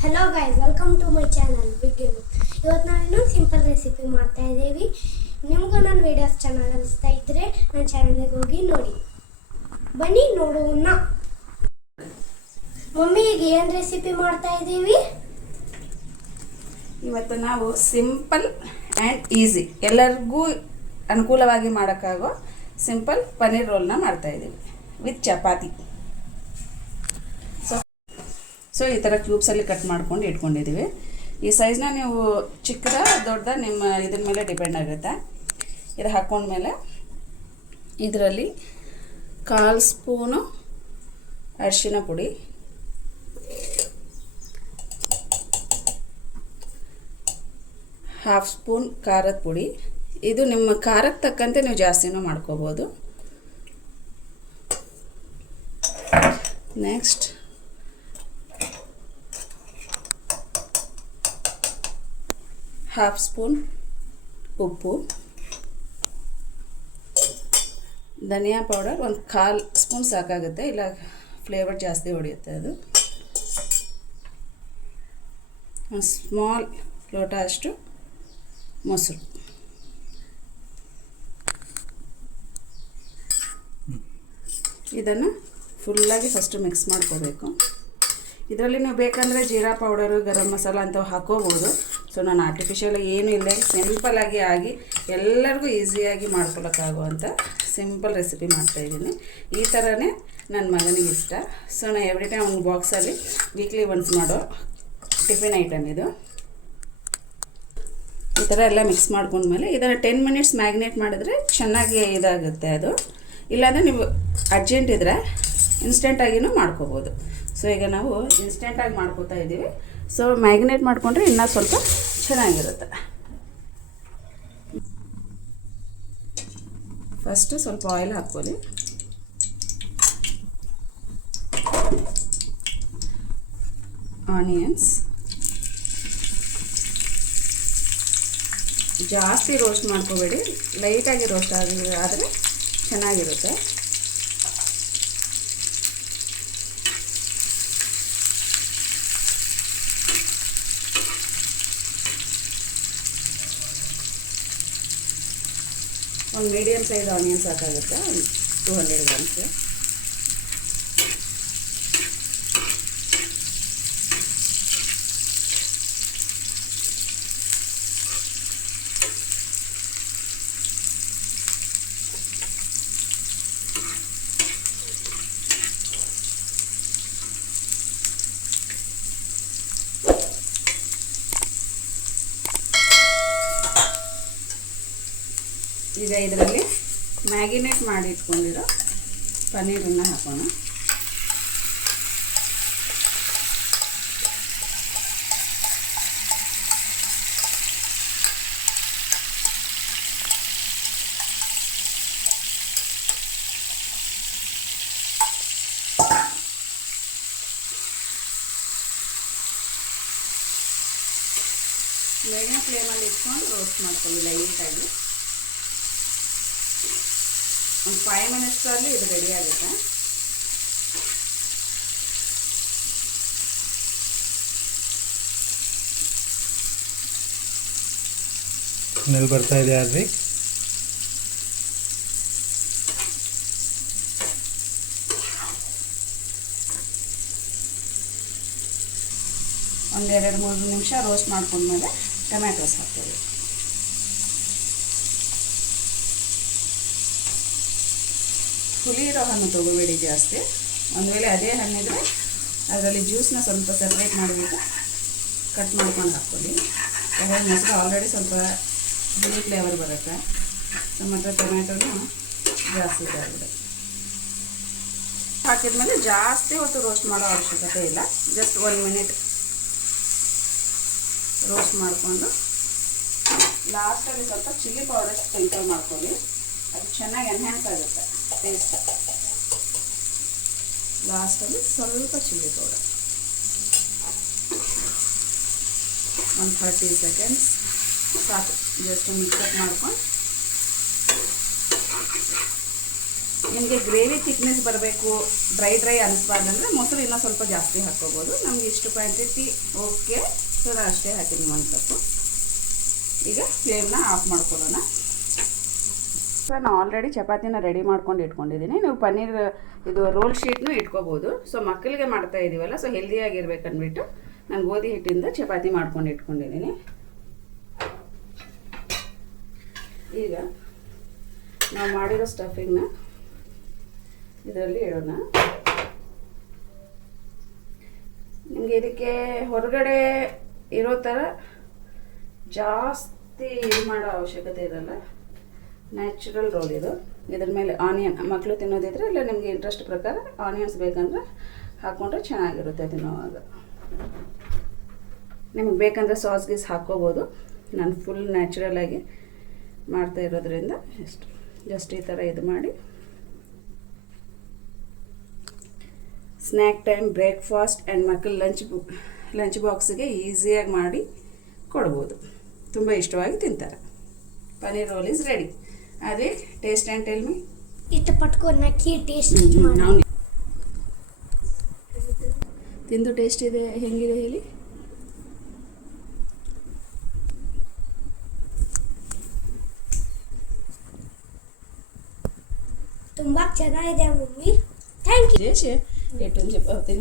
Hello guys, welcome to my channel begin. ಇವತ್ತು ನಾವೇನು simple recipe ಮಾಡ್ತಾ ಇದ್ದೀವಿ. ನಿಮಗೂ ನನ್ನ ವಿಡಿಯೋಸ್ ಚೆನ್ನಾಗಿ ಅನಿಸ್ತಾ ಇದ್ದರೆ ನನ್ನ ಚಾನಲ್ಗೆ ಹೋಗಿ ನೋಡಿ. ಬನ್ನಿ ನೋಡೋಣ. ಮಮ್ಮಿ, ಈಗ ಏನು ರೆಸಿಪಿ ಮಾಡ್ತಾ ಇದ್ದೀವಿ? ಇವತ್ತು ನಾವು ಸಿಂಪಲ್ ಆ್ಯಂಡ್ ಈಸಿ, ಎಲ್ಲರಿಗೂ ಅನುಕೂಲವಾಗಿ ಮಾಡೋಕ್ಕಾಗೋ ಸಿಂಪಲ್ ಪನ್ನೀರ್ ರೋಲ್ನ ಮಾಡ್ತಾಯಿದ್ದೀವಿ ವಿತ್ ಚಪಾತಿ. ಸೊ ಈ ಥರ ಕ್ಯೂಬ್ಸಲ್ಲಿ ಕಟ್ ಮಾಡ್ಕೊಂಡು ಇಟ್ಕೊಂಡಿದ್ದೀವಿ. ಈ ಸೈಜ್ನ ನೀವು ಚಿಕ್ಕದ ದೊಡ್ಡದ ನಿಮ್ಮ ಇದ್ರ ಮೇಲೆ ಡಿಪೆಂಡ್ ಆಗುತ್ತೆ. ಇದು ಹಾಕ್ಕೊಂಡ್ಮೇಲೆ ಇದರಲ್ಲಿ 1/4 ಸ್ಪೂನು ಅರಿಶಿನ ಪುಡಿ, 1/2 ಸ್ಪೂನ್ ಖಾರದ ಪುಡಿ. ಇದು ನಿಮ್ಮ ಖಾರಕ್ಕೆ ತಕ್ಕಂತೆ ನೀವು ಜಾಸ್ತಿನೂ ಮಾಡ್ಕೋಬೋದು. ನೆಕ್ಸ್ಟ್ ಹಾಫ್ ಸ್ಪೂನ್ ಉಪ್ಪು, ಧನಿಯಾ ಪೌಡರ್ 1/4 ಸ್ಪೂನ್ ಸಾಕಾಗುತ್ತೆ, ಇಲ್ಲ ಫ್ಲೇವರ್ ಜಾಸ್ತಿ ಹೊಡೆಯುತ್ತೆ ಅದು. ಒಂದು ಸ್ಮಾಲ್ ಲೋಟ ಅಷ್ಟು ಮೊಸರು. ಇದನ್ನು ಫುಲ್ಲಾಗಿ ಫಸ್ಟು ಮಿಕ್ಸ್ ಮಾಡ್ಕೋಬೇಕು. ಇದರಲ್ಲಿ ನೀವು ಬೇಕಂದರೆ ಜೀರಾ ಪೌಡರು, ಗರಂ ಮಸಾಲ ಅಂಥವು ಹಾಕೋಬೋದು. ಸೊ ನಾನು ಆರ್ಟಿಫಿಷಿಯಲ್ ಏನೂ ಇಲ್ಲ, ಸಿಂಪಲ್ಲಾಗಿ ಆಗಿ ಎಲ್ಲರಿಗೂ ಈಸಿಯಾಗಿ ಮಾಡ್ಕೊಳಕ್ಕಾಗುವಂಥ ಸಿಂಪಲ್ ರೆಸಿಪಿ ಮಾಡ್ತಾಯಿದ್ದೀನಿ. ಈ ಥರನೇ ನನ್ನ ಮಗನಿಗೆ ಇಷ್ಟ. ಸೊ ನಾನು ಎವ್ರಿ ಟೈಮ್ ಒಂದು ಬಾಕ್ಸಲ್ಲಿ ವೀಕ್ಲಿ ಒನ್ಸ್ ಮಾಡೋ ಟಿಫಿನ್ ಐಟಮ್ ಇದು. ಈ ಥರ ಎಲ್ಲ ಮಿಕ್ಸ್ ಮಾಡ್ಕೊಂಡ್ಮೇಲೆ ಇದನ್ನು 10 ಮಿನಿಟ್ಸ್ ಮ್ಯಾಗ್ನೇಟ್ ಮಾಡಿದ್ರೆ ಚೆನ್ನಾಗಿ ಇದಾಗುತ್ತೆ ಅದು. ಇಲ್ಲಾಂದರೆ ನೀವು ಅರ್ಜೆಂಟ್ ಇದ್ದರೆ ಇನ್ಸ್ಟೆಂಟಾಗಿಯೂ ಮಾಡ್ಕೋಬೋದು. ಸೊ ಈಗ ನಾವು ಇನ್ಸ್ಟೆಂಟಾಗಿ ಮಾಡ್ಕೋತಾ ಇದ್ದೀವಿ. ಸೊ ಮ್ಯಾಗ್ನೇಟ್ ಮಾಡಿಕೊಂಡ್ರೆ ಇನ್ನೂ ಸ್ವಲ್ಪ ಚೆನ್ನಾಗಿರುತ್ತೆ. ಫಸ್ಟು ಸ್ವಲ್ಪ ಆಯಿಲ್ ಹಾಕ್ಕೊಳ್ಳಿ. ಆನಿಯನ್ಸ್ ಜಾಸ್ತಿ ರೋಸ್ಟ್ ಮಾಡ್ಕೋಬೇಡಿ, ಲೈಟಾಗಿ ರೋಸ್ಟ್ ಆದರೆ ಚೆನ್ನಾಗಿರುತ್ತೆ. ಒಂದು ಮೀಡಿಯಮ್ ಸೈಜ್ ಆನಿಯನ್ಸ್ ಸಾಕಾಗುತ್ತೆ, ಒಂದು 200 ಗ್ರಾಮ್ಸ್. ಈಗ ಇದರಲ್ಲಿ ಮ್ಯಾಗಿನೇಟ್ ಮಾಡಿ ಇಟ್ಕೊಂಡಿರೋ ಪನ್ನೀರನ್ನು ಹಾಕೋಣ. ಮೀಡಿಯಂ ಫ್ಲೇಮಲ್ಲಿ ಇಟ್ಕೊಂಡು ರೋಸ್ಟ್ ಮಾಡ್ಕೊಳ್ಳಿ ಲೈಟಾಗಿ. ಒಂದು 5 ಮಿನಿಟ್ಸಲ್ಲಿ ಇದು ರೆಡಿ ಆಗುತ್ತೆ. ಸ್ಮೆಲ್ ಬರ್ತಾ ಇದೆ ಆದ್ರಿ. ಒಂದು 2-3 ನಿಮಿಷ ರೋಸ್ಟ್ ಮಾಡ್ಕೊಂಡ್ಮೇಲೆ ಟೊಮ್ಯಾಟೋಸ್ ಹಾಕ್ತೀವಿ. ಹುಳಿ ಇರೋ ಹಣ್ಣು ತೊಗೋಬೇಡಿ ಜಾಸ್ತಿ. ಒಂದು ವೇಳೆ ಅದೇ ಹಣ್ಣಿದ್ರೆ ಅದರಲ್ಲಿ ಜ್ಯೂಸನ್ನ ಸ್ವಲ್ಪ ಸೆಪ್ರೇಟ್ ಮಾಡಿಬಿಟ್ಟು ಕಟ್ ಮಾಡ್ಕೊಂಡು ಹಾಕ್ಕೊಳ್ಳಿ. ಯಾಕಂದರೆ ಮೊಸರು ಆಲ್ರೆಡಿ ಸ್ವಲ್ಪ ಹುಳಿ ಫ್ಲೇವರ್ ಬರುತ್ತೆ. ಸೊ ಮತ್ತು ಟೊಮ್ಯಾಟೋನು ಜಾಸ್ತಿ ಇದಾಗಿದೆ. ಹಾಕಿದ್ಮೇಲೆ ಜಾಸ್ತಿ ಹೊತ್ತು ರೋಸ್ಟ್ ಮಾಡೋ ಅವಶ್ಯಕತೆ ಇಲ್ಲ. ಜಸ್ಟ್ 1 ಮಿನಿಟ್ ರೋಸ್ಟ್ ಮಾಡಿಕೊಂಡು ಲಾಸ್ಟಲ್ಲಿ ಸ್ವಲ್ಪ ಚಿಲ್ಲಿ ಪೌಡರ್ ಸ್ಪ್ರಿಂಕಲ್ ಮಾಡ್ಕೊಳ್ಳಿ. ಅದು ಚೆನ್ನಾಗಿ ಎನ್ಹ್ಯಾನ್ಸ್ ಆಗುತ್ತೆ ಟೇಸ್ಟ್. ಲಾಸ್ಟಲ್ಲಿ ಸ್ವಲ್ಪ ಚಿಲ್ಲಿ ಪೌಡರ್, ಒಂದು 30 ಸೆಕೆಂಡ್ಸ್ ಸಾಕು. ಜಸ್ಟ್ ಮಿಕ್ಸಪ್ ಮಾಡ್ಕೊಂಡು ನಿಮಗೆ ಗ್ರೇವಿ ಥಿಕ್ನೆಸ್ ಬರಬೇಕು, ಡ್ರೈ ಅನಿಸ್ಬಾರ್ದಂದ್ರೆ ಮೊಸರು ಇನ್ನೂ ಸ್ವಲ್ಪ ಜಾಸ್ತಿ ಹಾಕ್ಕೋಬೋದು. ನಮಗೆ ಇಷ್ಟು ಕ್ವಾಂಟಿಟಿ ಓಕೆ, ಸೊ ನಾನು ಅಷ್ಟೇ ಹಾಕಿದ್ದೀನಿ 1 ಕಪ್ಪು. ಈಗ ಫ್ಲೇಮ್ನ ಆಫ್ ಮಾಡ್ಕೊಳ್ಳೋಣ. ನಾನು ಆಲ್ರೆಡಿ ಚಪಾತಿನ ರೆಡಿ ಮಾಡ್ಕೊಂಡು ಇಟ್ಕೊಂಡಿದ್ದೀನಿ. ನೀವು ಪನ್ನೀರ್ ಇದು ರೋಲ್ ಶೀಟ್ನೂ ಇಟ್ಕೋಬೋದು. ಸೊ ಮಕ್ಕಳಿಗೆ ಮಾಡ್ತಾ ಇದ್ದೀವಲ್ಲ, ಸೊ ಹೆಲ್ದಿಯಾಗಿರ್ಬೇಕಂದ್ಬಿಟ್ಟು ನಾನು ಗೋಧಿ ಹಿಟ್ಟಿಂದ ಚಪಾತಿ ಮಾಡ್ಕೊಂಡು ಇಟ್ಕೊಂಡಿದ್ದೀನಿ. ಈಗ ನಾವು ಮಾಡಿರೋ ಸ್ಟಫಿಂಗ್ನ ಇದರಲ್ಲಿ ಇಡೋಣ. ನಿಮಗೆ ಇದಕ್ಕೆ ಹೊರಗಡೆ ಇರೋ ಥರ ಜಾಸ್ತಿ ಇದು ಮಾಡೋ ಅವಶ್ಯಕತೆ ಇರಲ್ಲ. ನ್ಯಾಚುರಲ್ ರೋಲ್ ಇದು. ಇದ್ರ ಮೇಲೆ ಆನಿಯನ್ ಮಕ್ಕಳು ತಿನ್ನೋದಿದ್ರೆ ಇಲ್ಲ ನಿಮಗೆ ಇಂಟ್ರೆಸ್ಟ್ ಪ್ರಕಾರ ಆನಿಯನ್ಸ್ ಬೇಕಂದ್ರೆ ಹಾಕ್ಕೊಂಡ್ರೆ ಚೆನ್ನಾಗಿರುತ್ತೆ ತಿನ್ನೋವಾಗ. ನಿಮಗೆ ಬೇಕಂದರೆ ಸಾಸ್ ಗೀಸ್ ಹಾಕ್ಕೋಬೋದು. ನಾನು ಫುಲ್ ನ್ಯಾಚುರಲಾಗಿ ಮಾಡ್ತಾ ಇರೋದ್ರಿಂದ ಜಸ್ಟ್ ಈ ಥರ ಇದು ಮಾಡಿ ಸ್ನ್ಯಾಕ್ ಟೈಮ್, ಬ್ರೇಕ್ಫಾಸ್ಟ್ ಆ್ಯಂಡ್ ಮಕ್ಕಳ ಲಂಚ್ ಬಾಕ್ಸಿಗೆ ಈಸಿಯಾಗಿ ಮಾಡಿ ಕೊಡ್ಬೋದು. ತುಂಬ ಇಷ್ಟವಾಗಿ ತಿಂತಾರೆ. Paneer role is ready. ಅದೇ ಟೇಸ್ಟ್ ಆ್ಯಂಡ್ ಟೆಲ್ ಮಿ. ಇಟ್ಟು ಪಟ್ಕೊಂಡಾಕಿ ಟೇಸ್ಟ್ ನಾವು ತಿಂದು ಟೇಸ್ಟ್ ಇದೆ ಹೆಂಗಿದೆ ಹೇಳಿ. ತುಂಬ ಚೆನ್ನಾಗಿದೆ ಮಮ್ಮಿ. Thank you. ಜೇಶೆ ಎಟ್ಟು ಚಪಾತಿನ